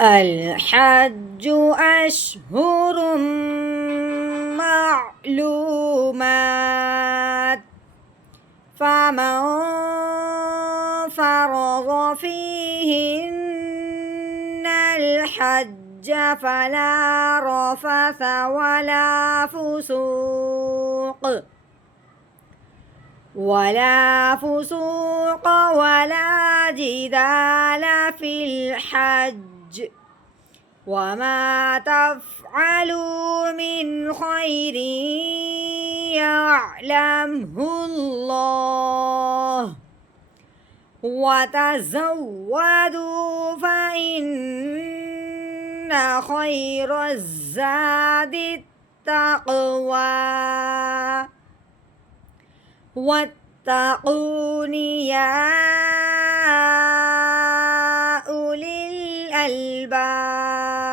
الحج أشهر معلومات فمن فرض فيهن الحج فلا رفث ولا فسوق ولا جدال في الحج وما تفعلوا من خير يعلمه الله وتزودوا فإن خير الزاد التقوى واتقون يا أولي الألباب.